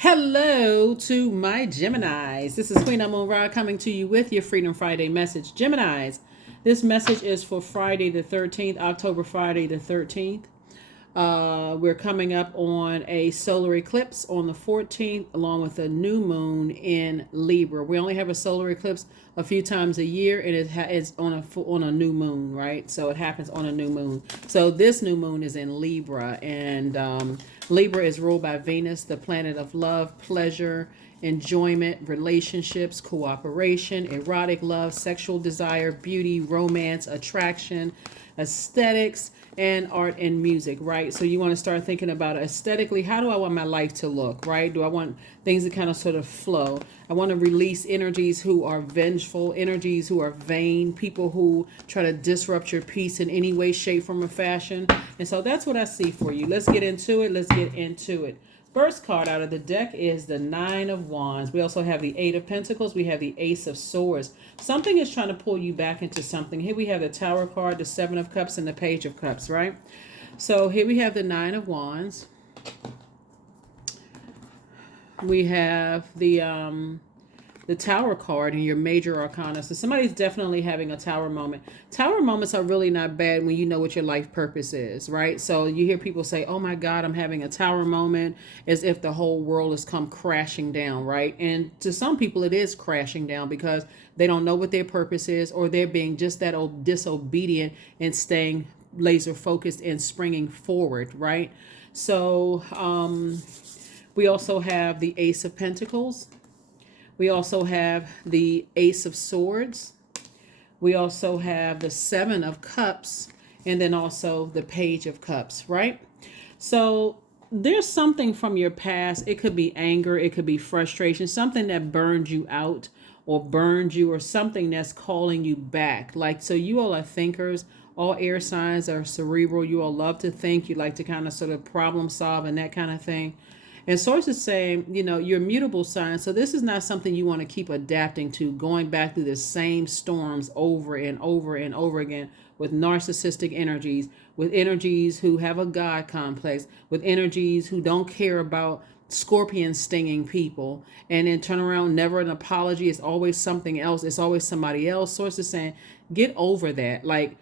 Hello to my Geminis. This is Queen Amun Ra coming to you with your Freedom Friday message. Geminis, this message is for Friday the 13th, October Friday the 13th. We're coming up on a solar eclipse on the 14th, along with a new moon in Libra. We only have a solar eclipse a few times a year, and it's on a new moon, right? So it happens on a new moon. So this new moon is in Libra, and Libra is ruled by Venus, the planet of love, pleasure, enjoyment, relationships, cooperation, erotic love, sexual desire, beauty, romance, attraction, aesthetics, and art and music, right? So you want to start thinking about aesthetically, how do I want my life to look, right? Do I want things to kind of sort of flow? I want to release energies who are vengeful, energies who are vain, people who try to disrupt your peace in any way, shape, form, or fashion. And so that's what I see for you. Let's get into it. First card out of the deck is the Nine of Wands. We also have the Eight of Pentacles. We have the Ace of Swords. Something is trying to pull you back into something. Here we have the Tower card, the Seven of Cups, and the Page of Cups, right? So here we have the Nine of Wands. We have the Tower card in your major arcana. So somebody's definitely having a Tower moment. Tower moments are really not bad when you know what your life purpose is, right? So you hear people say, oh my God, I'm having a Tower moment, as if the whole world has come crashing down, right? And to some people it is crashing down because they don't know what their purpose is, or they're being just that disobedient and staying laser focused and springing forward, right? So we also have the Ace of Pentacles. We also have the Ace of Swords. We also have the Seven of Cups, and then also the Page of Cups, right? So there's something from your past. It could be anger, it could be frustration, something that burned you out or burned you, or something that's calling you back. Like, so you all are thinkers. All air signs are cerebral. You all love to think. You like to kind of sort of problem solve and that kind of thing. And source is saying, you're mutable sign. So this is not something you want to keep adapting to, going back through the same storms over and over and over again with narcissistic energies, with energies who have a God complex, with energies who don't care about scorpions stinging people, and then turn around, never an apology. It's always something else. It's always somebody else. Source is saying, get over that. Like,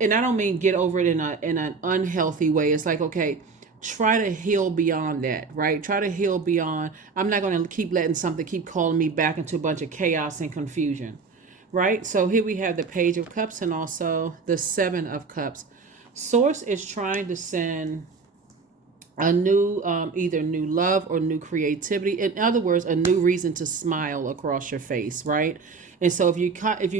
and I don't mean get over it in an unhealthy way. It's like, okay, try to heal beyond that, right? Try to heal beyond. I'm not going to keep letting something keep calling me back into a bunch of chaos and confusion, right? So here we have the Page of Cups and also the Seven of Cups. Source is trying to send a new either new love or new creativity. In other words, a new reason to smile across your face, right? And so if you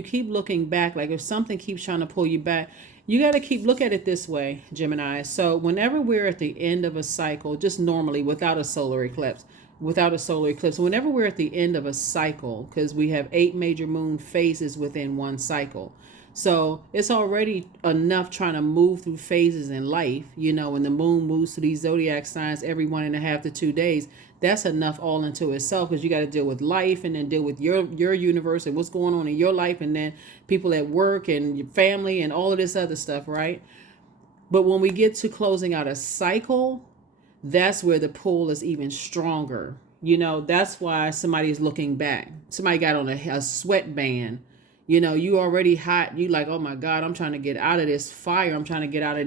keep looking back, like if something keeps trying to pull you back, you got to look at it this way, Gemini. So whenever we're at the end of a cycle, just normally without a solar eclipse, whenever we're at the end of a cycle, because we have 8 major moon phases within one cycle. So it's already enough trying to move through phases in life, when the moon moves through these zodiac signs every 1.5 to 2 days. That's enough all into itself, because you got to deal with life and then deal with your universe and what's going on in your life, and then people at work and your family and all of this other stuff, right? But when we get to closing out a cycle, that's where the pull is even stronger. That's why somebody's looking back. Somebody got on a sweatband. You already hot. You like, oh my God, I'm trying to get out of this fire. I'm trying to get out of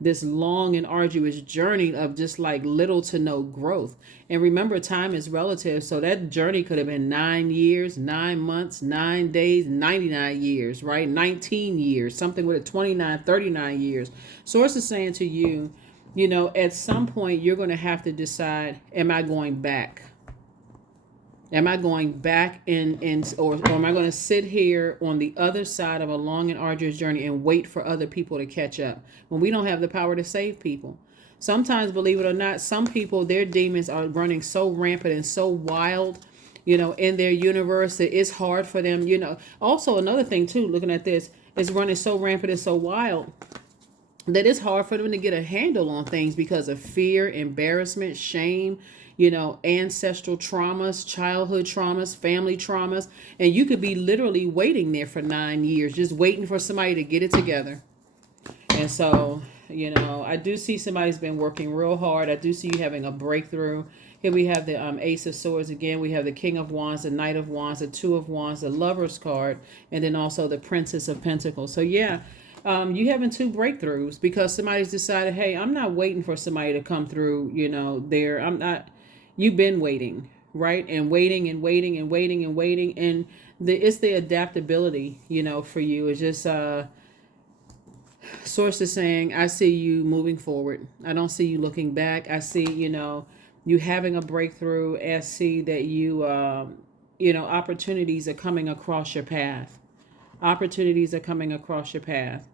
this long and arduous journey of just like little to no growth. And remember, time is relative. So that journey could have been 9 years, 9 months, 9 days, 99 years, right? 19 years, something with a 29, 39 years. Source is saying to you, at some point you're going to have to decide, am I going back? Am I going back or am I going to sit here on the other side of a long and arduous journey and wait for other people to catch up when we don't have the power to save people? Sometimes, believe it or not, some people, their demons are running so rampant and so wild, in their universe that it's hard for them, Also, another thing too, looking at this, is running so rampant and so wild that it's hard for them to get a handle on things because of fear, embarrassment, shame, ancestral traumas, childhood traumas, family traumas. And you could be literally waiting there for 9 years, just waiting for somebody to get it together. And so I do see somebody's been working real hard. I do see you having a breakthrough. Here we have the Ace of Swords again. We have the King of Wands, the Knight of Wands, the Two of Wands, the Lover's card, and then also the Princess of Pentacles. So yeah, you having two breakthroughs because somebody's decided, hey, I'm not waiting for somebody to come through. There. I'm not. You've been waiting, right? And waiting and waiting and waiting and waiting, and it's the adaptability. For you. It's just Source is saying, I see you moving forward. I don't see you looking back. I see, you having a breakthrough. I see that opportunities are coming across your path. Opportunities are coming across your path.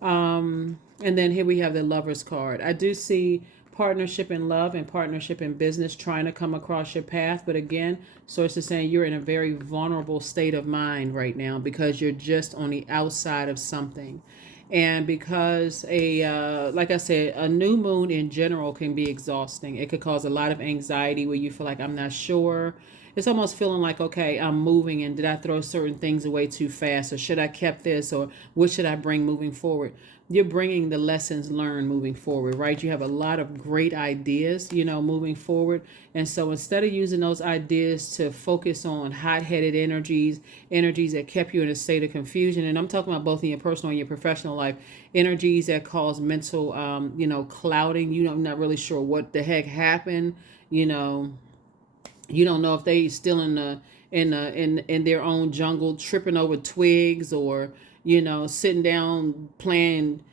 And then here we have the Lover's card. I do see partnership in love and partnership in business trying to come across your path. But again, Source is saying you're in a very vulnerable state of mind right now because you're just on the outside of something. And because like I said, a new moon in general can be exhausting. It could cause a lot of anxiety where you feel like I'm not sure. It's almost feeling like, okay, I'm moving and did I throw certain things away too fast, or should I kept this, or what should I bring moving forward? You're bringing the lessons learned moving forward, right? You have a lot of great ideas, moving forward. And so instead of using those ideas to focus on hot-headed energies that kept you in a state of confusion, and I'm talking about both in your personal and your professional life, energies that cause mental, clouding. I'm not really sure what the heck happened, You don't know if they still in their own jungle tripping over twigs, or sitting down playing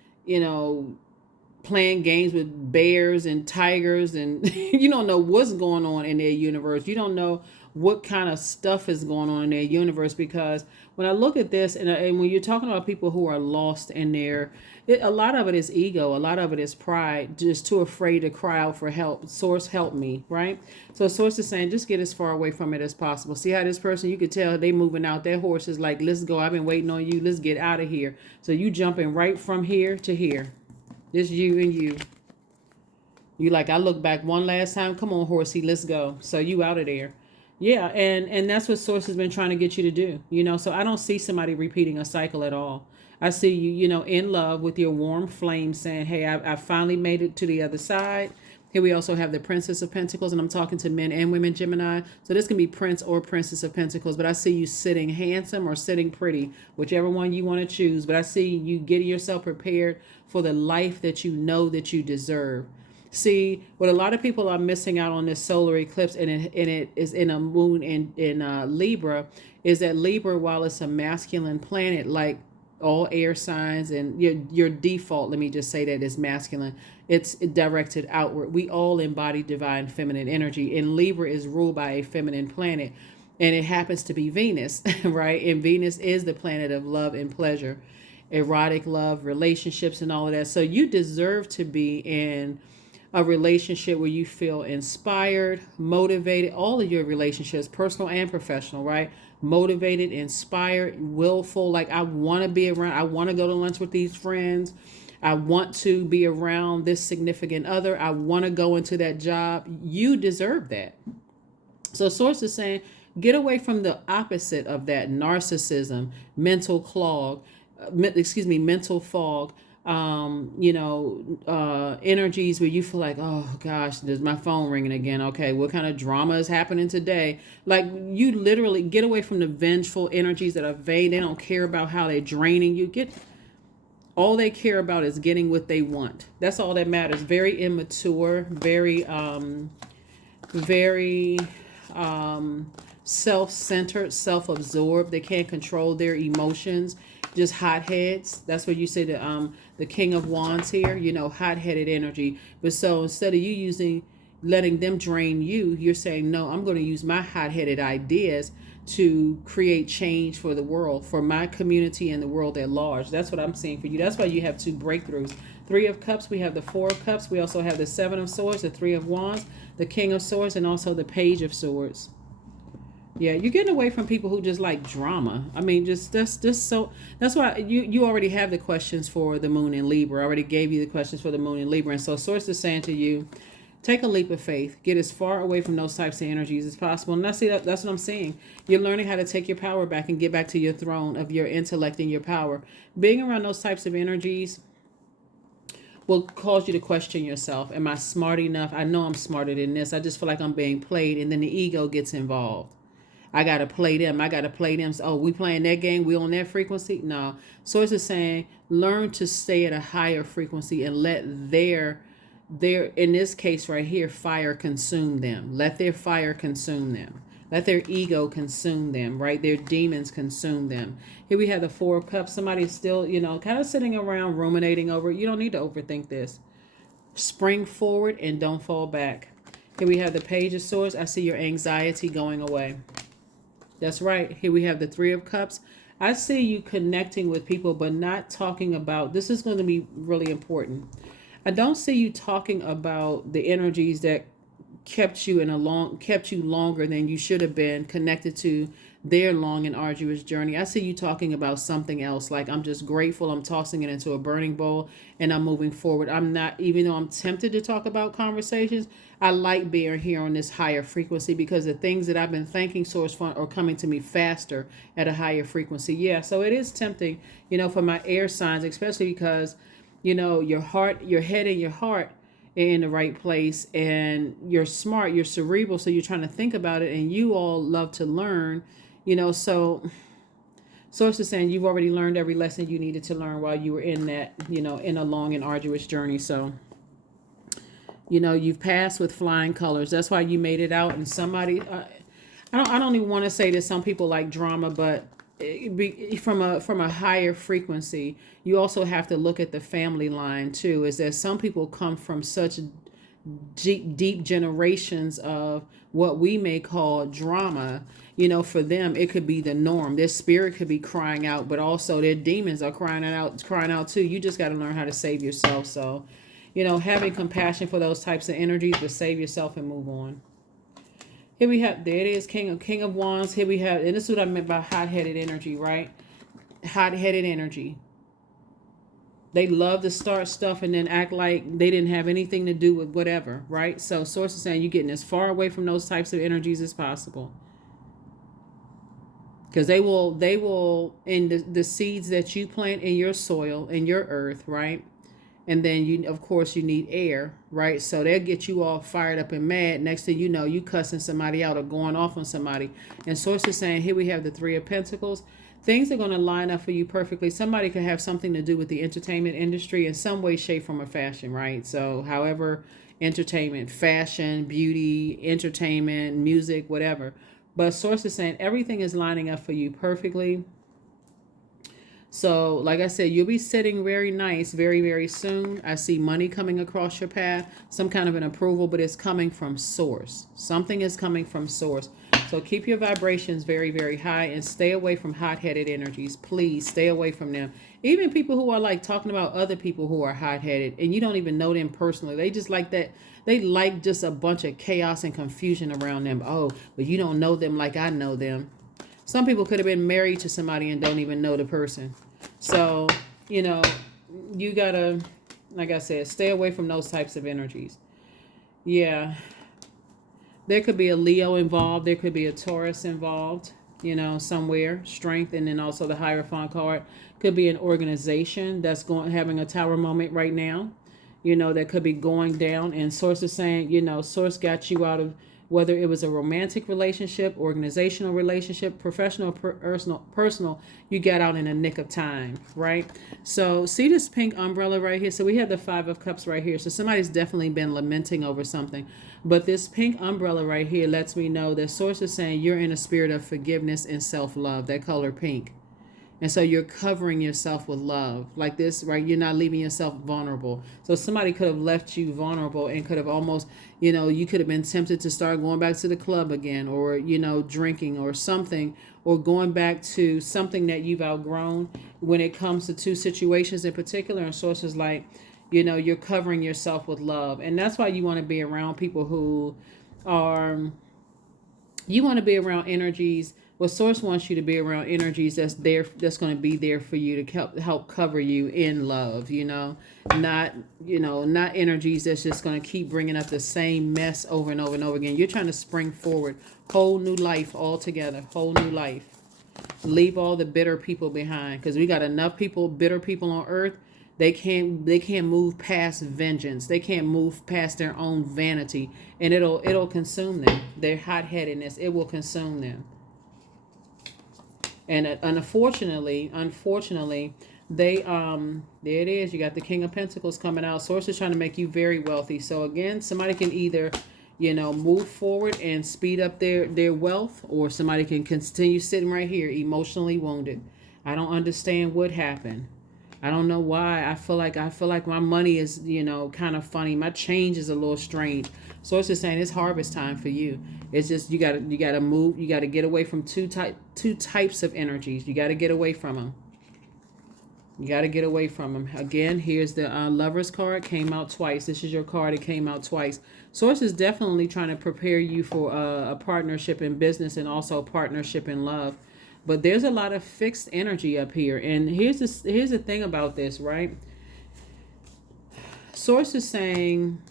games with bears and tigers, and you don't know what's going on in their universe. You don't know what kind of stuff is going on in their universe, because when I look at this, and when you're talking about people who are lost in a lot of it is ego, a lot of it is pride, just too afraid to cry out for help. Source, help me, right? So Source is saying, just get as far away from it as possible. See how this person, you could tell they moving out. Their horse is like, let's go. I've been waiting on you. Let's get out of here. So you jumping right from here to here. Just you and you. You like, I look back one last time. Come on, horsey, let's go. So you out of there. Yeah, and that's what Source has been trying to get you to do. So I don't see somebody repeating a cycle at all. I see you, in love with your warm flame, saying, hey, I finally made it to the other side. Here we also have the Princess of Pentacles, and I'm talking to men and women, Gemini. So this can be Prince or Princess of Pentacles, but I see you sitting handsome or sitting pretty, whichever one you want to choose. But I see you getting yourself prepared for the life that you know that you deserve. See, what a lot of people are missing out on this solar eclipse, and it is in a moon in Libra, is that Libra, while it's a masculine planet, like all air signs, and your default, let me just say that, is masculine. It's directed outward. We all embody divine feminine energy, and Libra is ruled by a feminine planet, and it happens to be Venus, right? And Venus is the planet of love and pleasure, erotic love, relationships, and all of that. So you deserve to be in a relationship where you feel inspired, motivated, all of your relationships, personal and professional, right? Motivated, inspired, willful, like I want to be around, I want to go to lunch with these friends, I want to be around this significant other, I want to go into that job. You deserve that. So Source is saying, get away from the opposite of that, narcissism, mental fog, energies where you feel like, oh gosh, there's my phone ringing again. Okay, what kind of drama is happening today? Like, you literally get away from the vengeful energies that are vain. They don't care about how they're draining you. All they care about is getting what they want. That's all that matters. Very immature, very self-centered, self-absorbed. They can't control their emotions. Just hotheads. That's what you say the King of Wands here, hot-headed energy. But so instead of you letting them drain you, you're saying, no, I'm going to use my hot-headed ideas to create change for the world, for my community and the world at large. That's what I'm seeing for you. That's why you have two breakthroughs. Three of Cups, we have the Four of Cups. We also have the Seven of Swords, the Three of Wands, the King of Swords, and also the Page of Swords. Yeah, you're getting away from people who just like drama. I mean, that's why you already have the questions for the moon in Libra. I already gave you the questions for the moon in Libra. And so Source is saying to you, take a leap of faith. Get as far away from those types of energies as possible. And that's what I'm saying. You're learning how to take your power back and get back to your throne of your intellect and your power. Being around those types of energies will cause you to question yourself. Am I smart enough? I know I'm smarter than this. I just feel like I'm being played, and then the ego gets involved. I got to play them. I got to play them. So, oh, we playing that game. We on that frequency. No. Source is saying, learn to stay at a higher frequency and let their, in this case right here, fire consume them. Let their fire consume them. Let their ego consume them, right? Their demons consume them. Here we have the Four of Cups. Somebody's still, kind of sitting around ruminating over it. You don't need to overthink this. Spring forward and don't fall back. Here we have the Page of Swords. I see your anxiety going away. That's right. Here we have the Three of Cups. I see you connecting with people, but not talking about, this is going to be really important. I don't see you talking about the energies that kept you longer than you should have been connected to their long and arduous journey. I see you talking about something else, like I'm just grateful, I'm tossing it into a burning bowl, and I'm moving forward. I'm not, even though I'm tempted to talk about conversations, I like being here on this higher frequency because the things that I've been thanking Source for are coming to me faster at a higher frequency. Yeah, so it is tempting, for my air signs, especially because, your heart, your head and your heart in the right place, and you're smart, you're cerebral, so you're trying to think about it, and you all love to learn, so Source is saying you've already learned every lesson you needed to learn while you were in that, in a long and arduous journey. So, you've passed with flying colors. That's why you made it out. And somebody, I don't even want to say that some people like drama, but from a higher frequency, you also have to look at the family line too. Is that some people come from such deep generations of what we may call drama. For them it could be the norm. Their spirit could be crying out, but also their demons are crying out too. You just got to learn how to save yourself. So having compassion for those types of energies, but save yourself and move on. Here we have, there it is, King of Wands. Here we have, and this is what I meant by hot-headed energy, right? Hot-headed energy. They love to start stuff and then act like they didn't have anything to do with whatever, right? So Source is saying you're getting as far away from those types of energies as possible. Because they will, in the seeds that you plant in your soil, in your earth, right? And then of course you need air, right? So they'll get you all fired up and mad. Next thing you know, you cussing somebody out or going off on somebody. And Source is saying, here we have the Three of Pentacles. Things are going to line up for you perfectly. Somebody could have something to do with the entertainment industry in some way, shape, form, or fashion, right? So however, entertainment, fashion, beauty, entertainment, music, whatever. But Source is saying everything is lining up for you perfectly. So, like I said, you'll be sitting very nice very, very soon. I see money coming across your path, some kind of an approval, but it's coming from Source. Something is coming from Source. So keep your vibrations very, very high and stay away from hot-headed energies. Please stay away from them. Even people who are like talking about other people who are hot-headed and you don't even know them personally. They just like that. They like just a bunch of chaos and confusion around them. Oh, but you don't know them like I know them. Some people could have been married to somebody and don't even know the person. So, you gotta, like I said, stay away from those types of energies. Yeah. There could be a Leo involved. There could be a Taurus involved, somewhere. Strength. And then also the Hierophant card. Could be an organization that's having a tower moment right now. That could be going down. And Source is saying, Source got you out of, whether it was a romantic relationship, organizational relationship, professional, personal, you got out in a nick of time, right? So see this pink umbrella right here? So we have the Five of Cups right here. So somebody's definitely been lamenting over something. But this pink umbrella right here lets me know that Source is saying you're in a spirit of forgiveness and self-love, that color pink. And so you're covering yourself with love like this, right? You're not leaving yourself vulnerable. So somebody could have left you vulnerable and could have almost, you could have been tempted to start going back to the club again or, drinking or something, or going back to something that you've outgrown when it comes to two situations in particular. And Sources like, you're covering yourself with love. And that's why you want to be around people who you want to be around energies. Well, Source wants you to be around energies that's going to be there for you to help cover you in love, not energies that's just going to keep bringing up the same mess over and over and over again. You're trying to spring forward, whole new life altogether, whole new life. Leave all the bitter people behind, because we got enough bitter people on earth. They can't move past vengeance. They can't move past their own vanity, and it'll consume them. Their hot-headedness, it will consume them. And unfortunately, they there it is. You got the King of Pentacles coming out. Source is trying to make you very wealthy. So again, somebody can either, move forward and speed up their wealth, or somebody can continue sitting right here emotionally wounded. I don't understand what happened. I don't know why. I feel like my money is, kind of funny. My change is a little strange. Source is saying it's harvest time for you. It's just you gotta move. You gotta get away from two types of energies. You gotta get away from them. You got to get away from them. Again, here's the Lover's card. Came out twice. This is your card. It came out twice. Source is definitely trying to prepare you for a partnership in business and also a partnership in love. But there's a lot of fixed energy up here. And here's the thing about this, right? Source is saying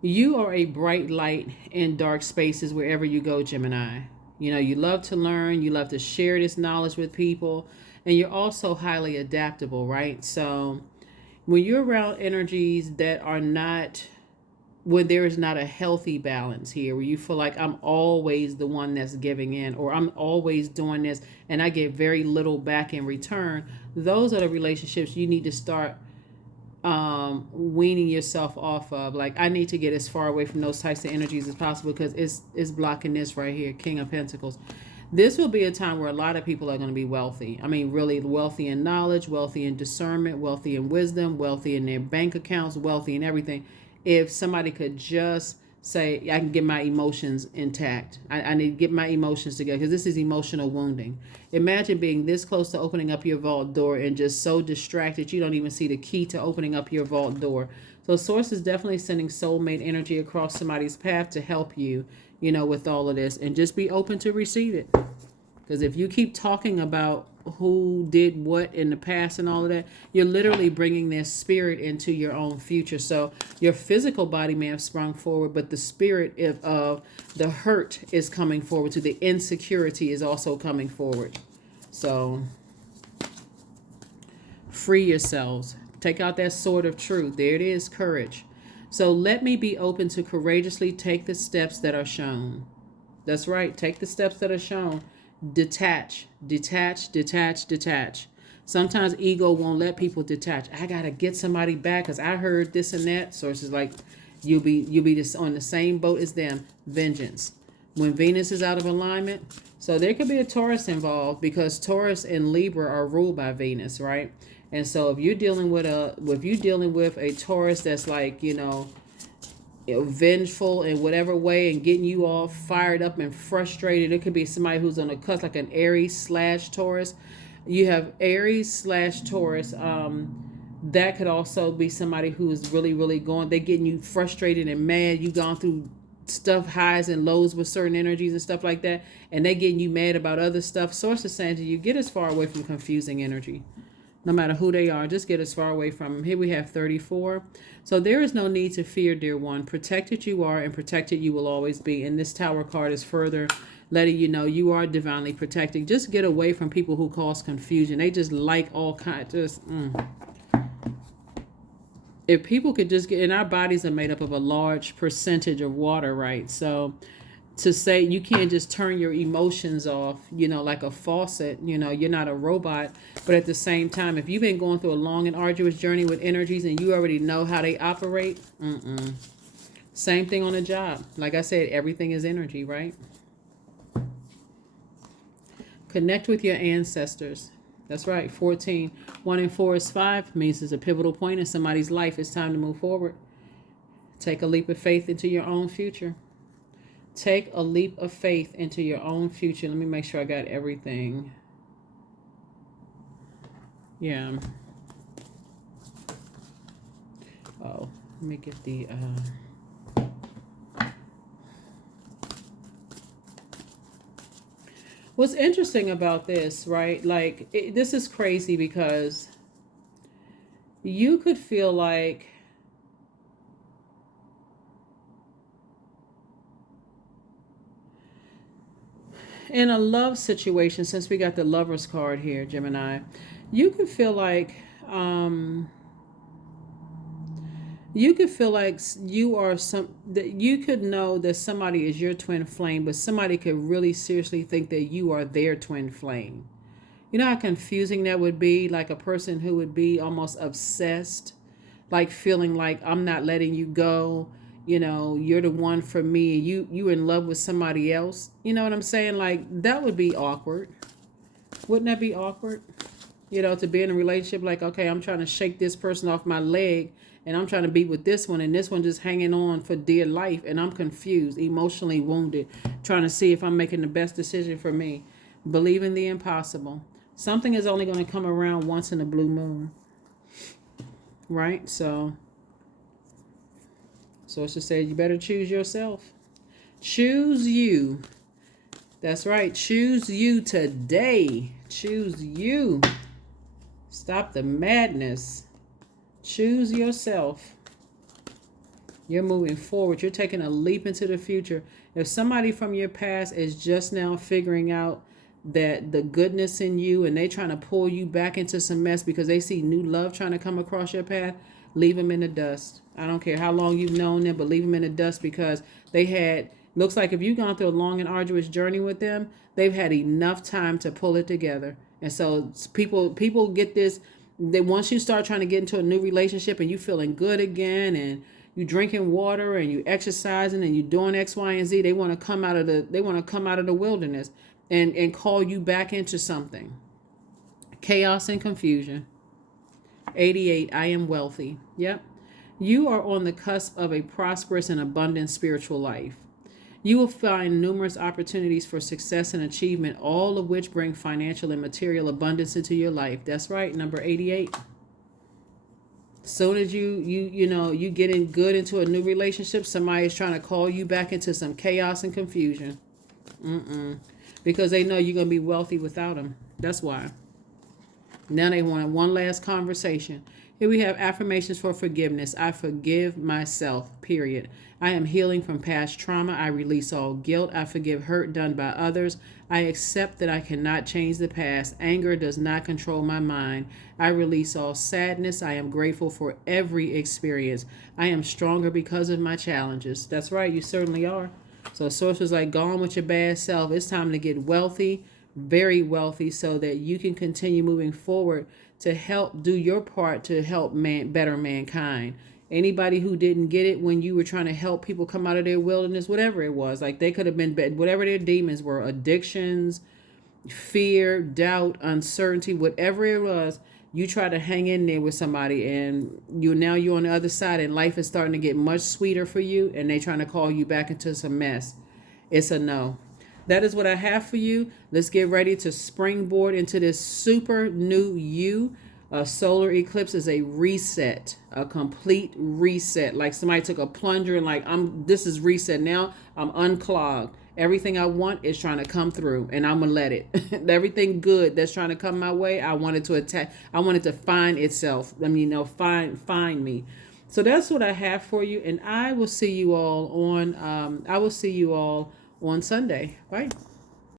you are a bright light in dark spaces wherever you go, Gemini. You love to learn, you love to share this knowledge with people, and you're also highly adaptable, right? So when you're around energies that are not, when there is not a healthy balance here, where you feel like I'm always the one that's giving in, or I'm always doing this and I get very little back in return, those are the relationships you need to start weaning yourself off of. Like, I need to get as far away from those types of energies as possible, because it's blocking this right here, King of Pentacles. This will be a time where a lot of people are going to be wealthy. I mean, really wealthy in knowledge, wealthy in discernment, wealthy in wisdom, wealthy in their bank accounts, wealthy in everything. If somebody could just say, I can get my emotions intact. I need to get my emotions together, because this is emotional wounding. Imagine being this close to opening up your vault door and just so distracted you don't even see the key to opening up your vault door. So Source is definitely sending soulmate energy across somebody's path to help you, with all of this. And just be open to receive it. Because if you keep talking about who did what in the past and all of that, you're literally bringing their spirit into your own future. So your physical body may have sprung forward, but the spirit of the hurt is coming forward too. The insecurity is also coming forward. So free yourselves. Take out that sword of truth. There it is, courage. So let me be open to courageously take the steps that are shown. That's right. Take the steps that are shown. Detach. Sometimes ego won't let people detach. I gotta get somebody back because I heard this and that. Sources like you'll be just on the same boat as them. Vengeance. When Venus is out of alignment, so there could be a Taurus involved, because Taurus and Libra are ruled by Venus, right? And so if you're dealing with a Taurus that's like vengeful in whatever way and getting you all fired up and frustrated. It could be somebody who's on a cusp, like an Aries/Taurus. You have Aries/Taurus. That could also be somebody who's really, really they're getting you frustrated and mad. You've gone through stuff, highs and lows with certain energies and stuff like that, and they're getting you mad about other stuff. Source is saying to you, get as far away from confusing energy. No matter who they are, just get as far away from them. Here we have 34. So there is no need to fear, dear one. Protected you are, and protected you will always be. And this Tower card is further letting you know you are divinely protected. Just get away from people who cause confusion. They just like all kinds. If people could just get, and our bodies are made up of a large percentage of water, right? So to say you can't just turn your emotions off, like a faucet, you're not a robot. But at the same time, if you've been going through a long and arduous journey with energies and you already know how they operate, same thing on a job. Like I said, everything is energy, right? Connect with your ancestors. That's right. 14. 1 and 4 is 5. Means it's a pivotal point in somebody's life. It's time to move forward. Take a leap of faith into your own future. Take a leap of faith into your own future. Let me make sure I got everything. Yeah. Oh, let me get the... What's interesting about this, right? Like, this is crazy because you could feel like in a love situation, since we got the Lover's card here, Gemini, You could feel like, you could feel like you are some that you could know that somebody is your twin flame, but somebody could really seriously think that you are their twin flame. You know how confusing that would be? Like a person who would be almost obsessed, like feeling like I'm not letting you go. You know, you're the one for me. You in love with somebody else. You know what I'm saying? Like that would be awkward. Wouldn't that be awkward? You know, to be in a relationship like, okay, I'm trying to shake this person off my leg and I'm trying to be with this one and this one just hanging on for dear life and I'm confused, emotionally wounded, trying to see if I'm making the best decision for me. Believe in the impossible. Something is only going to come around once in a blue moon, right? So it's just say you better choose yourself. Choose you. That's right. Choose you today. Choose you. Stop the madness. Choose yourself. You're moving forward. You're taking a leap into the future. If somebody from your past is just now figuring out that the goodness in you and they trying to pull you back into some mess because they see new love trying to come across your path, leave them in the dust. I don't care how long you've known them, but leave them in the dust because they had, looks like if you've gone through a long and arduous journey with them, they've had enough time to pull it together. And so people get this, that once you start trying to get into a new relationship and you feeling good again and you drinking water and you exercising and you doing X, Y, and Z, they want to come out of the wilderness and call you back into something. Chaos and confusion. 88, I am wealthy. Yep. You are on the cusp of a prosperous and abundant spiritual life. You will find numerous opportunities for success and achievement, all of which bring financial and material abundance into your life. That's right, number 88. Soon as you get in good into a new relationship, somebody is trying to call you back into some chaos and confusion. Because they know you're going to be wealthy without them. That's why. Now they want one last conversation. Here we have affirmations for forgiveness. I forgive myself, period. I am healing from past trauma. I release all guilt. I forgive hurt done by others. I accept that I cannot change the past. Anger does not control my mind. I release all sadness. I am grateful for every experience. I am stronger because of my challenges. That's right, you certainly are. So source was like, go on with your bad self. It's time to get wealthy, very wealthy, so that you can continue moving forward to help do your part to help better mankind. Anybody who didn't get it when you were trying to help people come out of their wilderness, whatever it was, like they could have been, whatever their demons were, addictions, fear, doubt, uncertainty, whatever it was, you try to hang in there with somebody and you're on the other side and life is starting to get much sweeter for you and they trying to call you back into some mess. It's a no. That is what I have for you. Let's get ready to springboard into this super new you. A solar eclipse is a reset, a complete reset. Like somebody took a plunger and like, this is reset now. I'm unclogged. Everything I want is trying to come through and I'm going to let it. Everything good that's trying to come my way, I want it to attack. I want it to find itself. Find me. So that's what I have for you. And I will see you all on Sunday. Bye.